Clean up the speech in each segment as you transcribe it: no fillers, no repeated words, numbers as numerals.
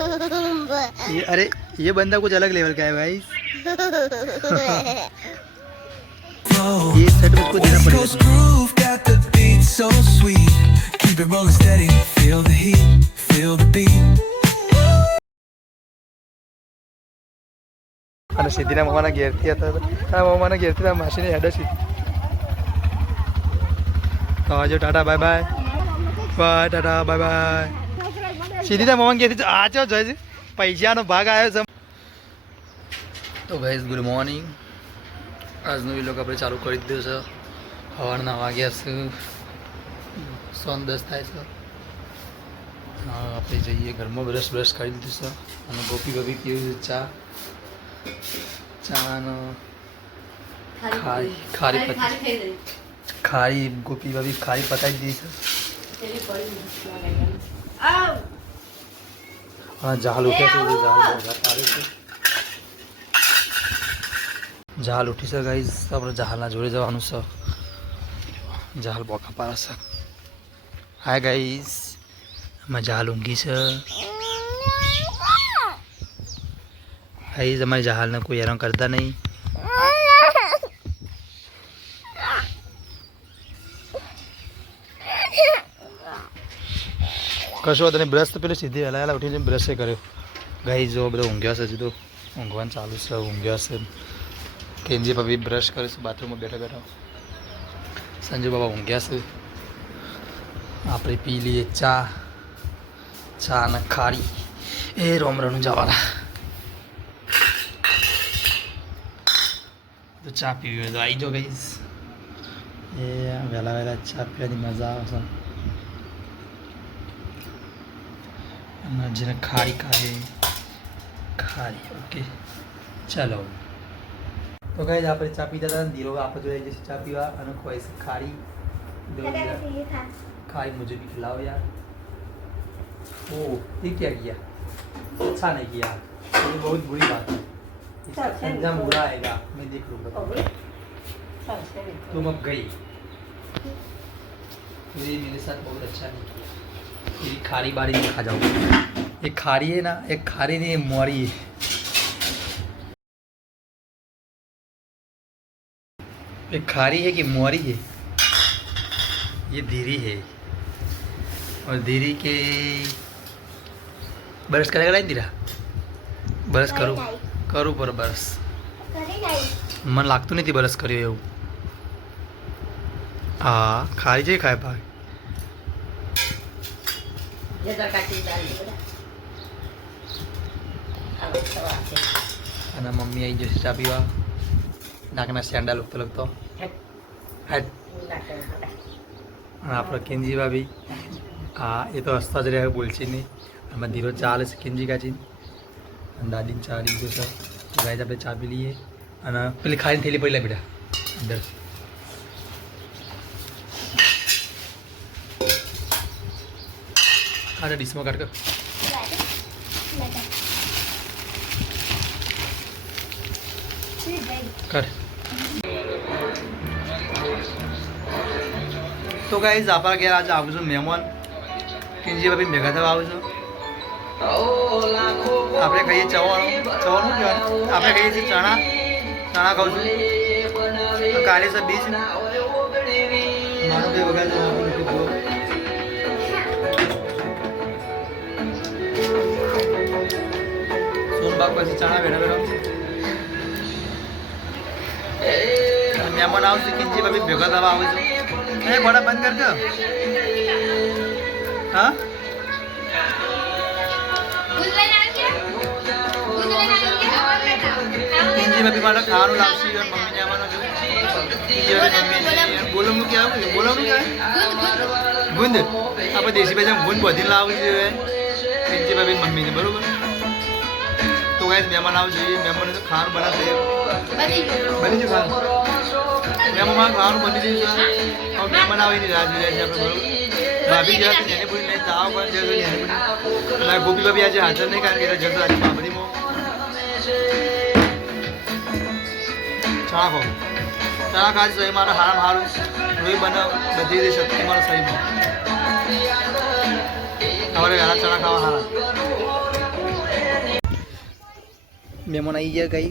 अरे ये बंदा कुछ अलग लेवल का है भाई। ये सेट मुझको देना पड़ेगा। અને સીધીના મામાના ઘેરથી હતા મામાના ઘેરથી માસીની હેડ સીધી તો આજે tata bye bye bye tata bye bye સીધીના મામા ઘેરથી આ ચો જોઈ પૈસાનો ભાગ આવ્યો છે। તો ગાઈઝ ગુડ મોર્નિંગ। આજનો વિલોગ આપણે ચાલુ કરી દીધો છે। સવારના વાગ્યા છે 9:10 થાય છે। હા આપણે જઈએ ઘરમાં બ્રશ કરી દીધું છે અને ગોપી ગોપી પીવું છે ચાનો ખારી ગોપી ભાભી ખારી પતાવી દીધી છે। હા જાલ ઉઠે છે જાલ ઉઠી છે ગાઈઝ આપણે જહાલના જોડે જવાનું છે। જહાલ બોકા પાડે છે। હાય ગાઈઝ અમે જહાલ ઊંઘી છે। गाइस हमारे जहाल ने कोई हैरान करता नहीं। कशो तने ब्रश तो पहले सीधे हलाया उठी ब्रश कर्यो। गाइस जो बधो ऊँघ्या छे तो ऊँघवान चालू छे ऊँघ्या छे। केंजी भाभी ब्रश करे छे बाथरूम में बैठा बैठा। संजू बाबा ऊँघ्या छे। आपणे पी लीए चा ने खारी ए रोमरानु जवाना तो चा पीवी હોય તો આવી જો ગાઈસ એ વેલા વેલા ચા પીવાની મજા આવશે અને જેને ખારી ખાવી ખારી ઓકે ચાલો તો ગાઈસ આપણે ચા પીતા હતા ધીરો આપણે જોઈએ જશે ચા પીવા અને કોઈ ખારી खारी मुझे भी खिलाओ यार। ओ ये क्या किया अच्छा नहीं किया ये बहुत बुरी बात है। अंजाम बुरा आएगा मैं देख लूँगा। तुम अब गई ये मेरे साथ बहुत अच्छा नहीं किया। ये खारी बारी नहीं खा जाओ। ये खारी है ना एक खारी नहीं मोरी है। ये खारी है कि मोरी है ये धीरी है और धीरी के बरस करेगा नहीं धीरा बरस करूँ करूँ पर बरस मन लागतुं नहीं बरस कर्यो एवं। हाँ खाई जाए खाए भाई અને મમ્મી આવી જશે ચા પીવા નાકના સેન્ડા લગતો લગતો હેડ અને આપણો કેન્જી ભાભી હા એ તો હસતા જ રહે બોલશે નહીં આમાં ધીરો ચાલે છે કેન્જી કાચી દાદીને ચા લીધું છે ગાય આપણે ચા પી લઈએ અને પેલી ખાઈને થેલી પડી લે બેટા અંદર આ ડીશમાં કાઢ કર तो गाइस आपा घेर आज आવું છું મહેમાન કેન્જી ભાભી ભેગા થવા આવું છું। આપણે ખાઈએ ચવાણું કહેવાનું આપણે ખાઈએ છીએ ચણા ખાઉં છું કાલે છે બીજ મારું બે વગર સોનબાગ પછી ચણા બેઠા બેઠા મહેમાન આવું છું કેન્જી ભાભી ભેગા થવા આવું છું। बड़ा बंद कर दो। हाँ केंजी भाभी मारा खाना लावशी और मम्मी ने आवानो जो केंजी भाभी मम्मी बोलो मु क्या है गुंद આપણે દેશી ભાષામાં ગુંદ બધીને લાવવી જોઈએ કેંજી ભાભી મમ્મી ને બરોબર। તો ગાઈસ મહેમાન આવ જોઈએ મહેમાનને તો ખાવાનું બનાવશે બની જો ખાવાનું ખાવાનું બની ગયું છે और मेहमान आवे नहीं राज राज આપણે બરોબર ભાભી ગયા છે એને પૂરી નહીં તાવ પણ જતો એને પૂરી ના ગોપી ભાભી આજે હાજર નહીં કારણ કે જતો આજે બાબરીમાં ચણા ખાજ સહી મારા હારામ હારું રોઈ બનાવ બધી દે શક્તિ મારા સહીમાં તમારે હારા ચણા ખાવા હારા મહેમાન આવી ગયા ગઈ,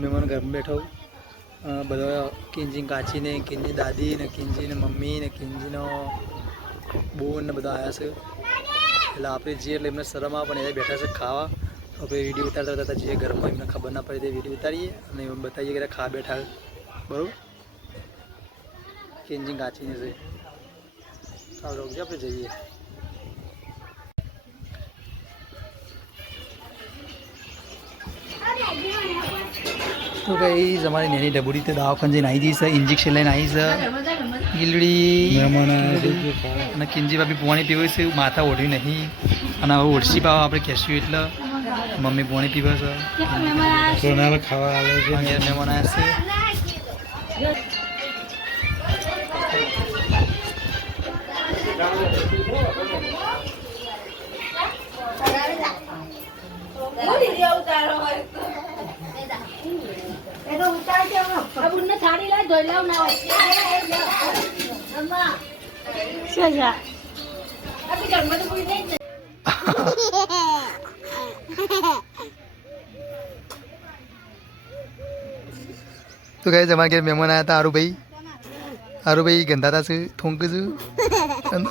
મહેમાન ઘરમાં બેઠો બધા કિંજી કાચી ને કિંજી દાદી ને કિંજી ને મમ્મી ને કિંજીનો બોન ને બધા આવ્યા છે. એટલે આપણે જઈએ એટલે એમને શરમ આવે પણ એ બેઠા છે ખાવા. આપણે વિડીયો ઉતારતા હતા જે ઘરમાં એમને ખબર ના પડે તે વિડીયો ઉતારીએ અને એમ બતાવીએ કે ખા બેઠા બરાબર. કિંજી કાચીને છે સારું રોકજો આપણે જઈએ. તો કઈ અમારી નાની ડબુડી તો દવાખાને જઈને આવી જઈ છે, ઇન્જેક્શન લઈને આવી છે. ગીલડી અને કિંજી ભાભી પોણી પીવે છે, માથા ઓઢી નહીં અને હવે ઓળસી પાવા આપણે કહેશું એટલે મમ્મી પોણી પીવે છે. ખાવા આવે છે, મહેમાન આવ્યા તો કઈ તમારે ઘેર મહેમાન આવ્યા હતા. આરુભાઈ ગંધાતા છે, થોંક છું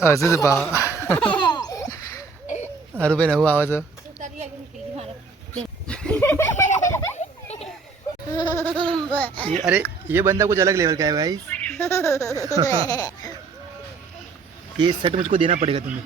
હશે છે પા. આરુભાઈ નવું આવે છે. अरे ये बंदा कुछ अलग लेवल का है भाई. ये सेट मुझको देना पड़ेगा तुम्हें.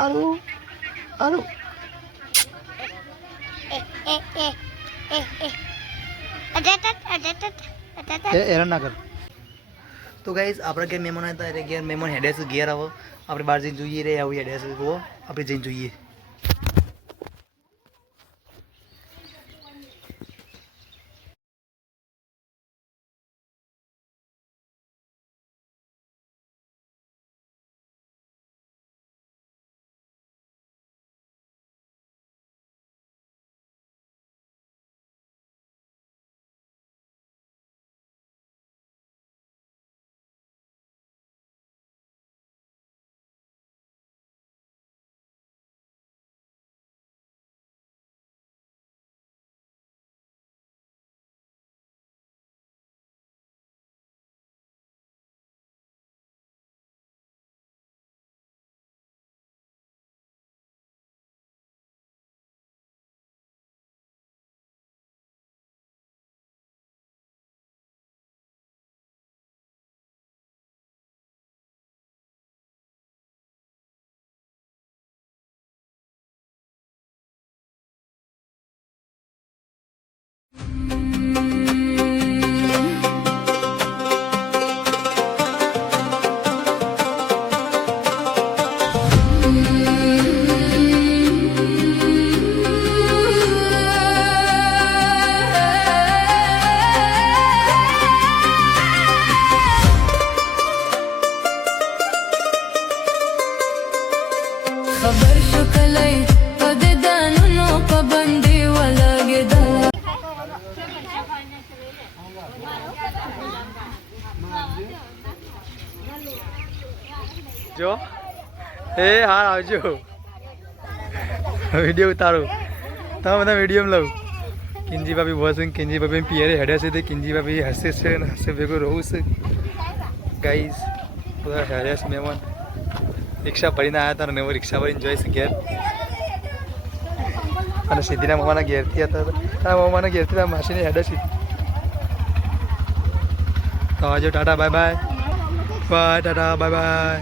आरू હેરાન ના કર. તો ગાઈસ આપણા ઘેર મહેમાન હતા એટલે ઘેર મહેમાન હેડે છે, ઘેર આવો આપણે બહાર જઈને જોઈએ રે આવું હેડે છે. આપણે જઈને જોઈએ. જો એ હા આવજો વિડીયો ઉતારો તમે બધા વિડીયોમાં લઉં. કિંજી ભાભી બસ કિંજી ભાભી પિયરે હેડે છે તે કિંજી ભાભી હસે છે ને હસે ભેગું રહું છે. ગાઈઝ બધા હેડે છે મહેમાન. રિક્ષા ભરીને આવ્યા હતા અને રિક્ષા ભરીને જોઈશ ઘેર. અને સીધીના મમ્માના ઘેરથી હતા. તારા મમ્માના ઘેરથી તારા માસીને હેડે છે. તો આવજો. Tata bye bye bye. Tata bye bye.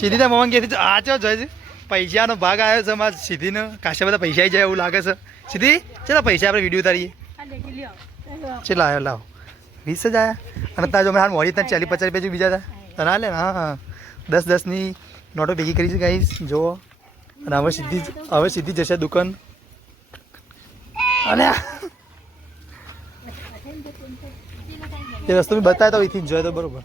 સીધીના મમ્માને ઘેરથી આ ચો જોઈ પૈસાનો ભાગ આવ્યો છે અમારા સીધીનો. કાશે બધા પૈસા આવી જાય એવું લાગે છે. સીધી ચલો પૈસા આપણે વિડીયો ઉતારીએ. ચલો આવ્યો લાવો 20 જ આવ્યા. અને ત્યાં જો મેં હાલ મોડી ત્યાં 40-50 રૂપિયા બીજા હતા તને હાલે ને. હા 10-10ની નોટો ભેગી કરી છે ગાઈસ જુઓ. અને હવે સીધી જશે દુકાન. અને એ રસ્તો બી બતાય તો અહીંથી જોય તો બરોબર